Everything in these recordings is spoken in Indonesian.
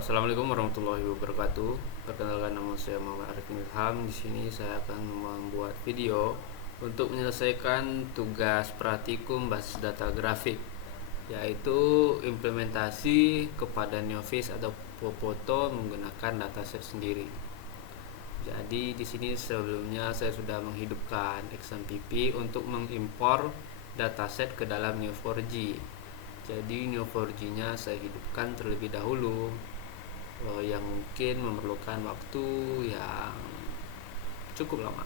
Assalamualaikum warahmatullahi wabarakatuh. Perkenalkan, nama saya Muhammad Arifin Ilham. Di sini saya akan membuat video untuk menyelesaikan tugas praktikum basis data grafik, yaitu implementasi kepada Neovis atau Popoto menggunakan dataset sendiri. Jadi di sini sebelumnya saya sudah menghidupkan XMPP untuk mengimpor dataset ke dalam Neo4j. Jadi Neo4j-nya saya hidupkan terlebih dahulu, yang mungkin memerlukan waktu yang cukup lama.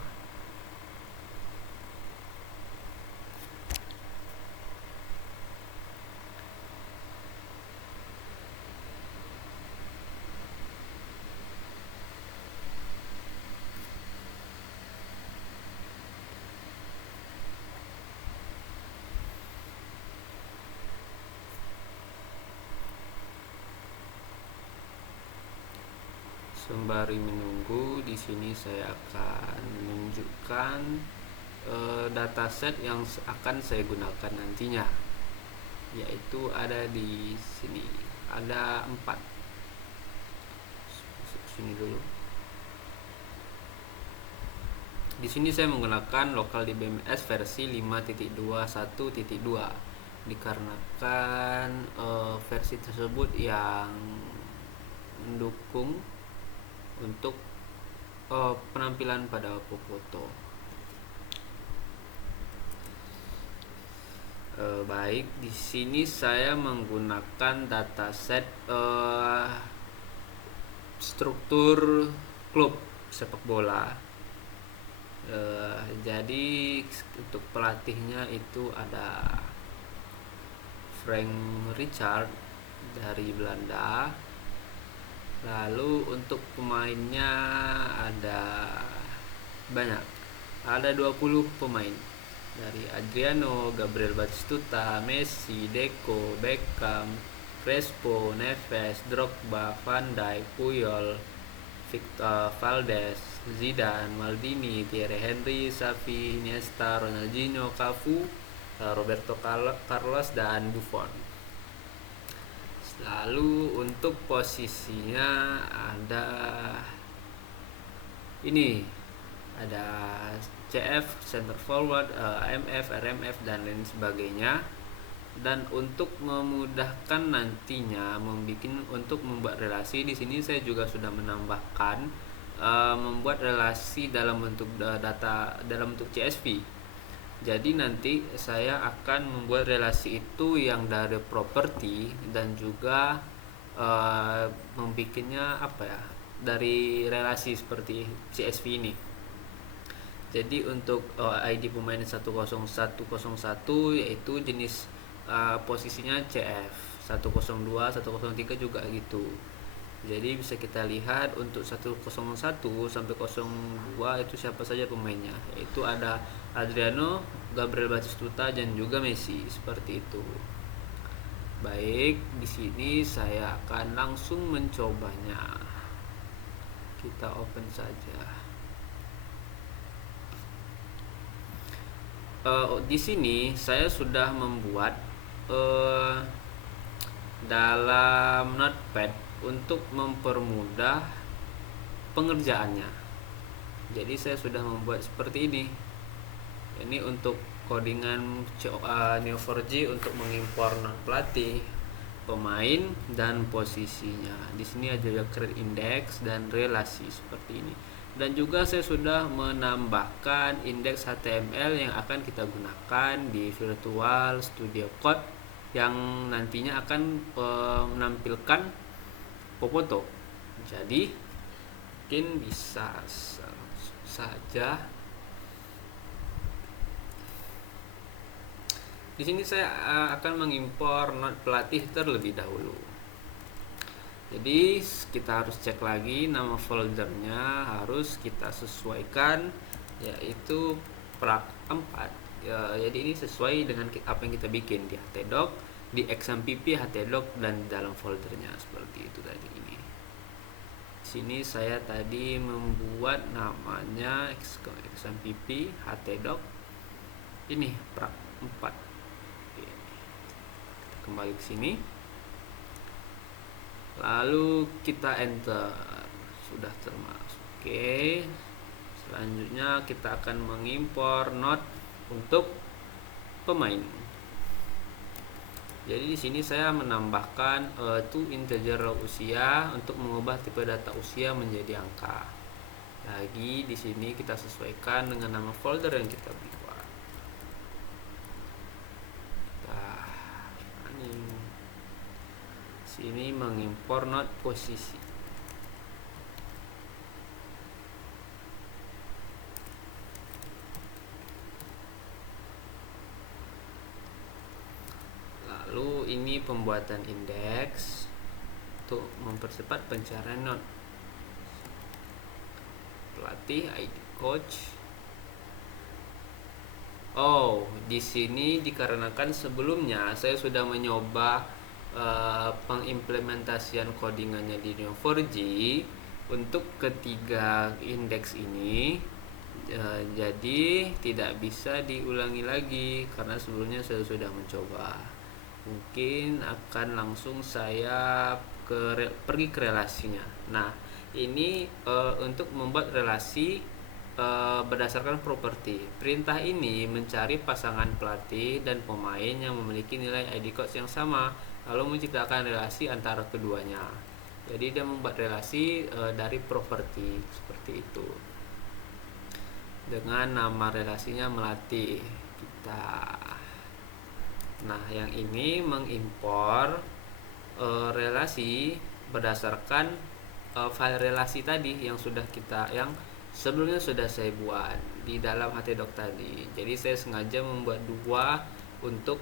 Sembari menunggu, di sini saya akan menunjukkan dataset yang akan saya gunakan nantinya, yaitu ada di sini. Ada 4. Masuk sini dulu. Di sini saya menggunakan lokal DBMS versi 5.21.2 dikarenakan versi tersebut yang mendukung untuk penampilan pada Popoto. Baik, di sini saya menggunakan dataset struktur klub sepak bola. Jadi untuk pelatihnya itu ada Frank Rijkaard dari Belanda. Lalu untuk pemainnya ada banyak, ada 20 pemain, dari Adriano, Gabriel Batistuta, Messi, Deco, Beckham, Crespo, Neves, Drogba, Van Dijk, Puyol, Victor Valdes, Zidane, Maldini, Thierry Henry, Xavi, Iniesta, Ronaldinho, Cafu, Roberto Carlos, dan Buffon. Lalu untuk posisinya ada ini, ada CF, center forward, AMF, RMF, dan lain sebagainya. Dan untuk memudahkan nantinya untuk membuat relasi, di sini saya juga sudah menambahkan membuat relasi dalam bentuk data dalam bentuk CSV. Jadi nanti saya akan membuat relasi itu yang dari properti dan juga membikinnya dari relasi seperti CSV ini. Jadi untuk ID pemain 10101 yaitu jenis posisinya CF, 102, 103 juga gitu. Jadi bisa kita lihat untuk 101 sampai 02 itu siapa saja pemainnya, yaitu ada Adriano, Gabriel Batistuta, dan juga Messi, seperti itu. Baik, di sini saya akan langsung mencobanya. Kita open saja. Di sini saya sudah membuat dalam Notepad untuk mempermudah pengerjaannya. Jadi saya sudah membuat seperti ini. Ini untuk codingan Neo4j untuk mengimpor pelatih, pemain, dan posisinya. Di sini ada create index dan relasi seperti ini. Dan juga saya sudah menambahkan indeks HTML yang akan kita gunakan di Virtual Studio Code yang nantinya akan menampilkan Popoto. Jadi mungkin bisa saja. Di sini saya akan mengimpor not pelatih terlebih dahulu. Jadi kita harus cek lagi nama foldernya, harus kita sesuaikan, yaitu prak 4. Jadi ini sesuai dengan apa yang kita bikin di htdoc, di XMPP, htdoc, dan dalam foldernya seperti itu tadi ini. Sini saya tadi membuat namanya XMPP htdoc ini prak 4. Oke. Kita kembali ke sini. lalu kita enter, sudah termasuk. Oke, selanjutnya kita akan mengimpor node untuk pemain. Jadi di sini saya menambahkan to integer usia untuk mengubah tipe data usia menjadi angka. Lagi di sini kita sesuaikan dengan nama folder yang kita buat. Ini sini mengimpor node posisi. Lalu ini pembuatan indeks untuk mempercepat pencarian node. Pelatih ID coach. Oh, di sini dikarenakan sebelumnya saya sudah mencoba pengimplementasian codingannya di Neo 4G untuk ketiga indeks ini. Jadi tidak bisa diulangi lagi karena sebelumnya saya sudah mencoba. Mungkin akan langsung saya pergi ke relasinya. Nah, ini untuk membuat relasi berdasarkan properti. Perintah ini mencari pasangan pelatih dan pemain yang memiliki nilai ID codes yang sama, lalu menciptakan relasi antara keduanya. Jadi dia membuat relasi dari properti seperti itu. Dengan nama relasinya melatih. Nah, yang ini mengimpor relasi berdasarkan file relasi tadi yang sebelumnya sudah saya buat di dalam htdoc tadi. Jadi saya sengaja membuat dua untuk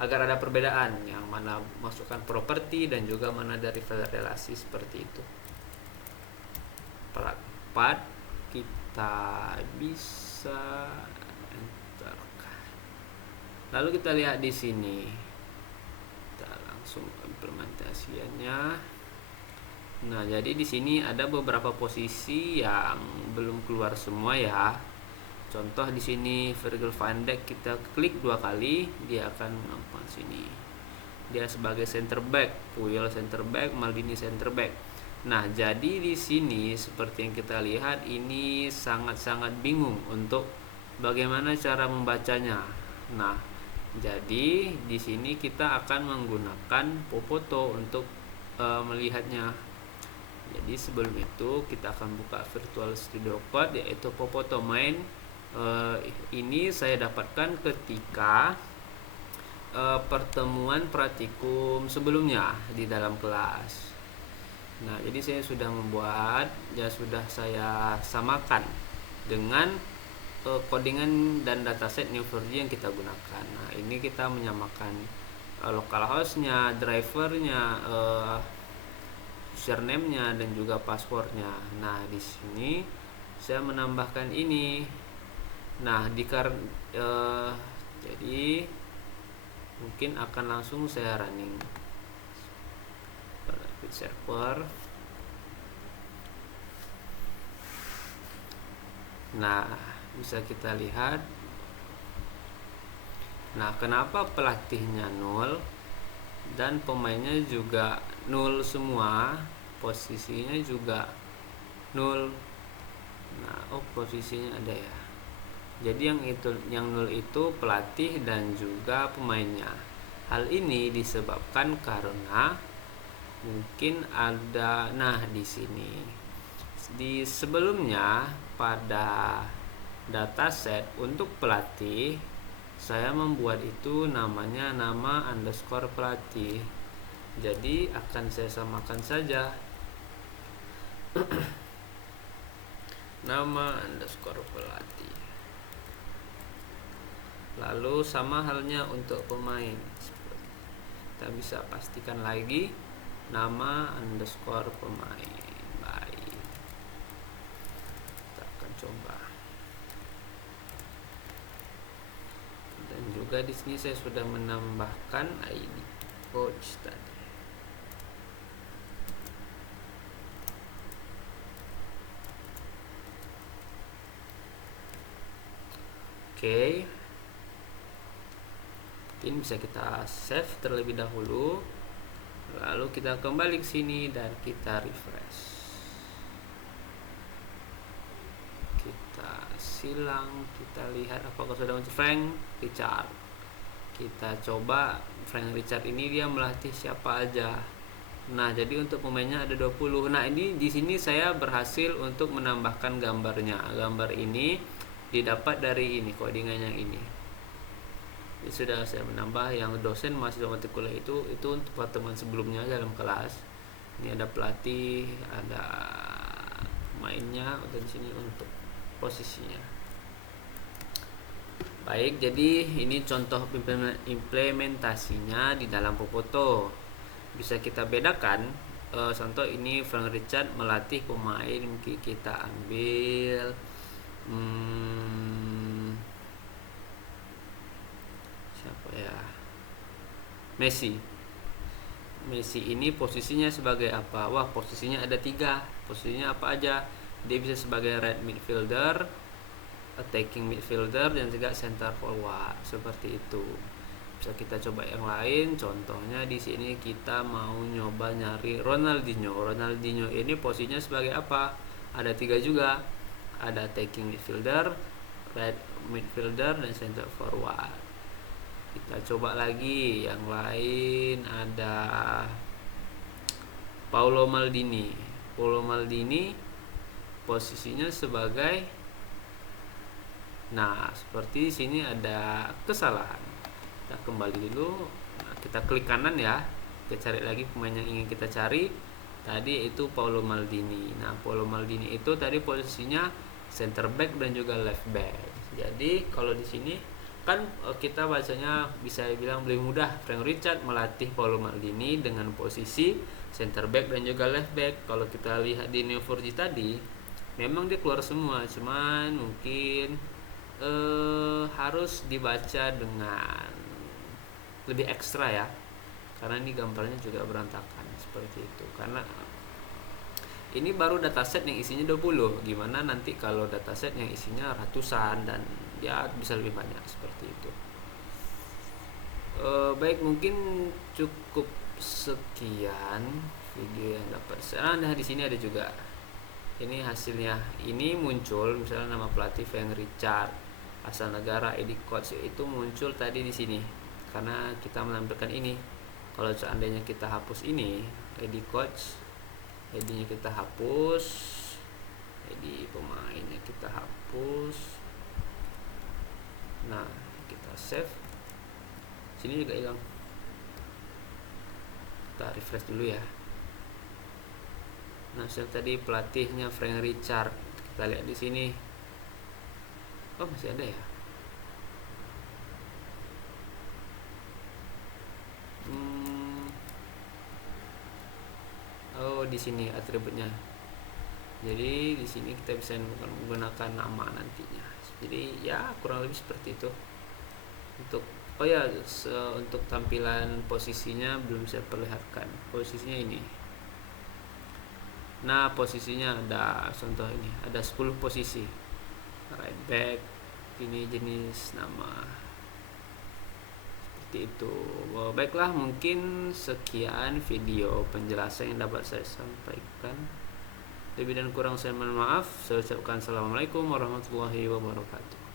agar ada perbedaan, yang mana masukkan properti dan juga mana dari file relasi seperti itu. Part 4 kita bisa enter. Lalu kita lihat di sini. Kita langsung implementasiannya. Nah, jadi di sini ada beberapa posisi yang belum keluar semua ya. Contoh di sini Virgil van Dijk, kita klik 2 kali, dia akan nampak sini. Dia sebagai center back, Puyol center back, Maldini center back. Nah, jadi di sini seperti yang kita lihat ini sangat-sangat bingung untuk bagaimana cara membacanya. Nah, jadi di sini kita akan menggunakan Popoto untuk melihatnya. Jadi sebelum itu kita akan buka Virtual Studio Code, yaitu Popoto Main. Ini saya dapatkan ketika pertemuan praktikum sebelumnya di dalam kelas. Nah, jadi saya sudah membuat, sudah saya samakan dengan codingan dan dataset Neo4j yang kita gunakan. Nah, ini kita menyamakan localhost-nya, driver-nya, username-nya dan juga password-nya. Nah, di sini saya menambahkan ini. Nah, jadi mungkin akan langsung saya running server. Nah, bisa kita lihat. Nah, kenapa pelatihnya 0 dan pemainnya juga 0 semua, posisinya juga 0. Nah, posisinya ada ya. Jadi yang 0 itu pelatih dan juga pemainnya. Hal ini disebabkan karena mungkin ada, di sini di sebelumnya pada dataset untuk pelatih saya membuat itu namanya nama underscore pelatih. Jadi akan saya samakan saja nama underscore pelatih. Lalu sama halnya untuk pemain, kita bisa pastikan lagi nama underscore pemain. Baik, kita akan coba. Dan juga di sini saya sudah menambahkan ID coach tadi. Oke. Ini bisa kita save terlebih dahulu, lalu kita kembali ke sini dan kita refresh. Kita silang, kita lihat apakah sudah muncul Frank Richard. Kita coba Frank Richard ini dia melatih siapa aja. Nah, jadi untuk pemainnya ada 20. Nah, ini di sini saya berhasil untuk menambahkan gambarnya. Gambar ini didapat dari ini, codingan yang ini. Ini sudah saya menambah yang dosen mahasiswa mata kuliah itu untuk pertemuan sebelumnya dalam kelas. Ini ada pelatih, ada pemainnya, dan di sini untuk posisinya. Baik, jadi ini contoh implementasinya di dalam Popoto. Bisa kita bedakan. Contoh ini Frank Richard melatih pemain, mungkin kita ambil siapa ya, Messi ini posisinya sebagai apa? Wah, posisinya ada 3. Posisinya apa aja? Dia bisa sebagai right midfielder, attacking midfielder, dan juga center forward, seperti itu. Bisa kita coba yang lain. Contohnya di sini kita mau nyoba nyari Ronaldinho ini posisinya sebagai apa? Ada 3 juga, ada attacking midfielder, right midfielder, dan center forward. Kita coba lagi yang lain. Ada Paolo Maldini posisinya sebagai, nah seperti di sini ada kesalahan. Kita kembali dulu. Nah, kita klik kanan ya, kita cari lagi pemain yang ingin kita cari. Tadi itu Paolo Maldini. Nah, Paolo Maldini itu tadi posisinya center back dan juga left back. Jadi kalau di sini kan kita bacanya bisa bilang lebih mudah. Frank Richard melatih Paolo Maldini dengan posisi center back dan juga left back. Kalau kita lihat di Neo4j tadi, memang dia keluar semua, cuman mungkin harus dibaca dengan lebih ekstra ya, karena ini gambarnya juga berantakan seperti itu. Karena ini baru dataset yang isinya 20, gimana nanti kalau dataset yang isinya ratusan dan ya bisa lebih banyak seperti itu. Baik, mungkin cukup sekian video yang dapat saya. Nah, di sini ada juga ini hasilnya. Ini muncul misalnya nama pelatih Frank Richard, asal negara, ID coach itu muncul tadi di sini karena kita menampilkan ini. Kalau seandainya kita hapus ini ID coach, ID-nya kita hapus, ID pemainnya kita hapus. Nah, kita save. Sini juga hilang. Kita refresh dulu ya. Nah, tadi pelatihnya Frank Richard. Kita lihat di sini. Oh, masih ada ya. Oh, di sini atributnya. Jadi di sini kita bisa menggunakan nama nantinya. Jadi ya kurang lebih seperti itu. Untuk untuk tampilan posisinya belum saya perlihatkan. Posisinya ini. Nah, posisinya ada contoh ini, ada 10 posisi. Right back, ini jenis nama. Seperti itu. Baiklah, mungkin sekian video penjelasan yang dapat saya sampaikan. Lebih dan kurang saya mohon maaf. Saya ucapkan assalamualaikum warahmatullahi wabarakatuh.